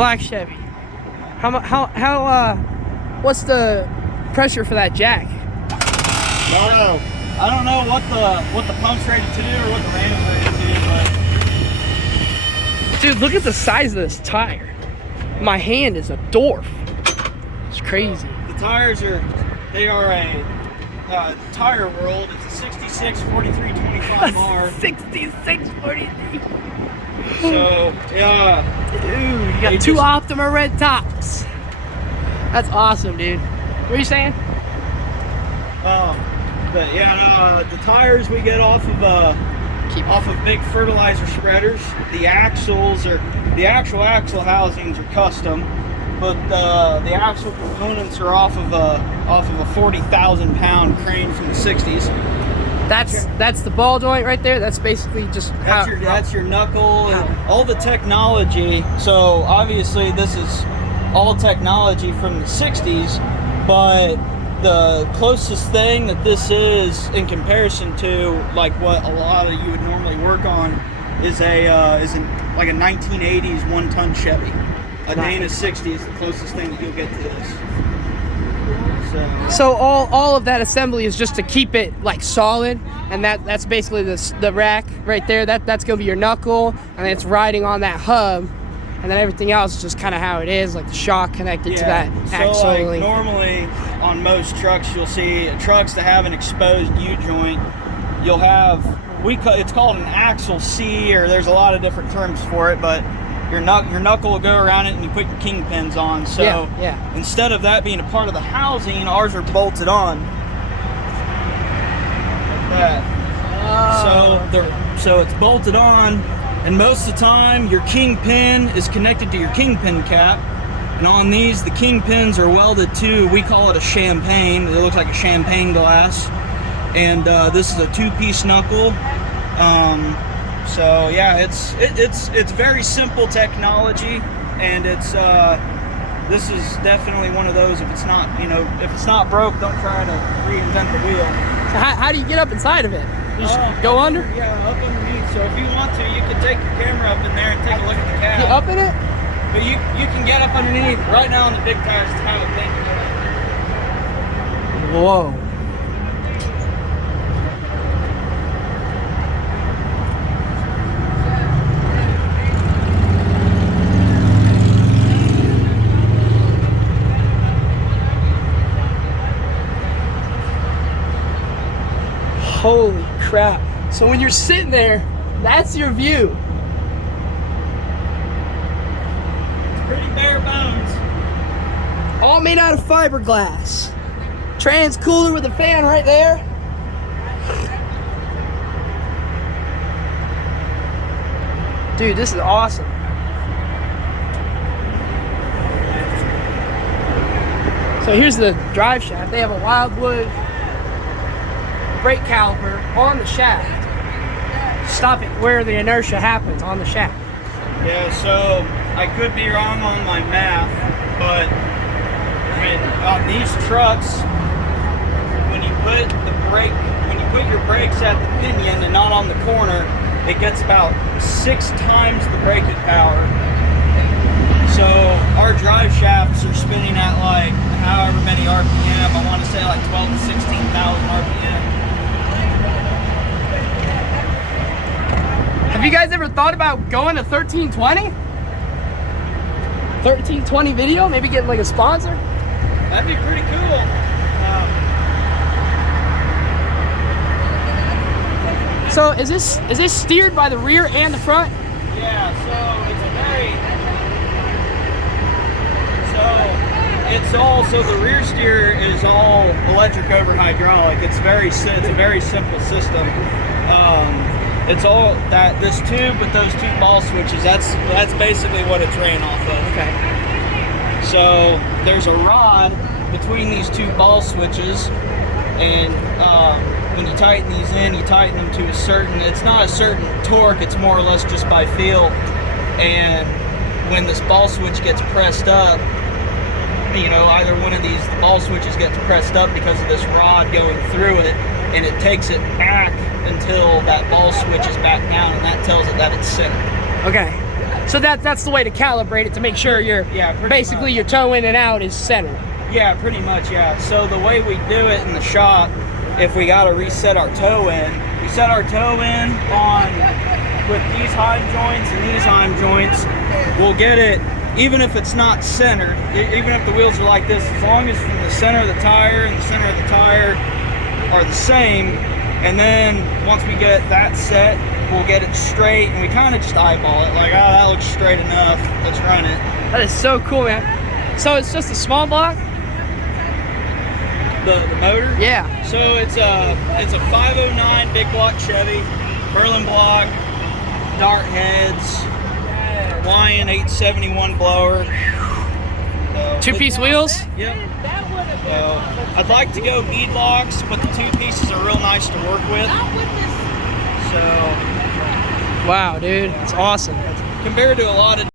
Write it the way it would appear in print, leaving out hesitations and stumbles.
Black Chevy. What's the pressure for that jack? I don't know what the pump's rated to do or what the ram's rated to do, but Dude, look at the size of this tire. My hand is a dwarf. It's crazy. the tires are a Tire World. It's a 66 43 25R. 6643. So yeah, Dude, you got two Optima red tops. That's awesome, dude. What are you saying? But yeah, no, the tires we get off of big fertilizer spreaders. The actual axle housings are custom, but the axle components are off of a 40,000 pound crane from the 60s. That's the ball joint right there. That's basically just That's your knuckle and all the technology. So obviously this is all technology from the 60s, but the closest thing that this is in comparison to like what a lot of you would normally work on is a 1980s 1-ton Chevy. A Dana 60 is the closest thing that you'll get to this. So all of that assembly is just to keep it like solid, and that's basically the rack right there. That's gonna be your knuckle, and it's riding on that hub, and then everything else is just kind of how it is, like the shock connected to that axle. So like normally on most trucks, you'll see trucks that have an exposed U-joint. You'll have it's called an axle C, or there's a lot of different terms for it, but your knuckle will go around it and you put your kingpins on. So instead of that being a part of the housing, ours are bolted on like that. So it's bolted on, and most of the time your kingpin is connected to your kingpin cap. And on these, the kingpins are welded to, we call it a champagne. It looks like a champagne glass. And this is a 2-piece knuckle. So yeah, it's very simple technology, and this is definitely one of those. If it's not broke, don't try to reinvent the wheel. So how do you get up inside of it? You just go under? Yeah, up underneath. So if you want to, you can take your camera up in there and take a look at the cab. You up in it? But you can get up underneath. Right now on the big tires, it's kind of a thing. Whoa. Holy crap. So when you're sitting there, that's your view. It's pretty bare bones. All made out of fiberglass. Trans cooler with a fan right there. Dude, this is awesome. So here's the drive shaft. They have a Wildwood brake caliper on the shaft. Stop it where the inertia happens, on the shaft. Yeah, so I could be wrong on my math, but on these trucks, when you put your brakes at the pinion and not on the corner, it gets about 6 times the braking power. So our drive shafts are spinning at like however many RPM. I want to say like 12 to 16,000 RPM. Have you guys ever thought about going to 1320? 1320 video? Maybe get like a sponsor? That'd be pretty cool. So is this steered by the rear and the front? Yeah, so the rear steer is all electric over hydraulic. It's a very simple system. It's all this tube with those 2 ball switches. That's basically what it's ran off of. Okay. So there's a rod between these 2 ball switches, and when you tighten these in, you tighten them to it's not a certain torque, it's more or less just by feel. And when this ball switch gets pressed up, either one of the ball switches gets pressed up because of this rod going through it, and it takes it back until that ball switch is back down, and that tells it that it's centered. Okay. So that's the way to calibrate it, to make sure you're basically your toe in and out is centered. Yeah, pretty much, yeah. So the way we do it in the shop, if we got to reset our toe in, we set our toe in on with these heim joints and these heim joints. We'll get it, even if it's not centered, even if the wheels are like this, as long as from the center of the tire and the center of the tire are the same. And then once we get that set, we'll get it straight, and we kind of just eyeball it, like, oh, that looks straight enough, let's run it. That is so cool, man. So it's just a small block? The motor? Yeah. So it's a 509 big block Chevy, Berlin block, dart heads, Lion 871 blower. Two-piece wheels? Yep. I'd like to go bead locks, but the two pieces are real nice to work with. So, wow, dude, it's awesome. compared to a lot of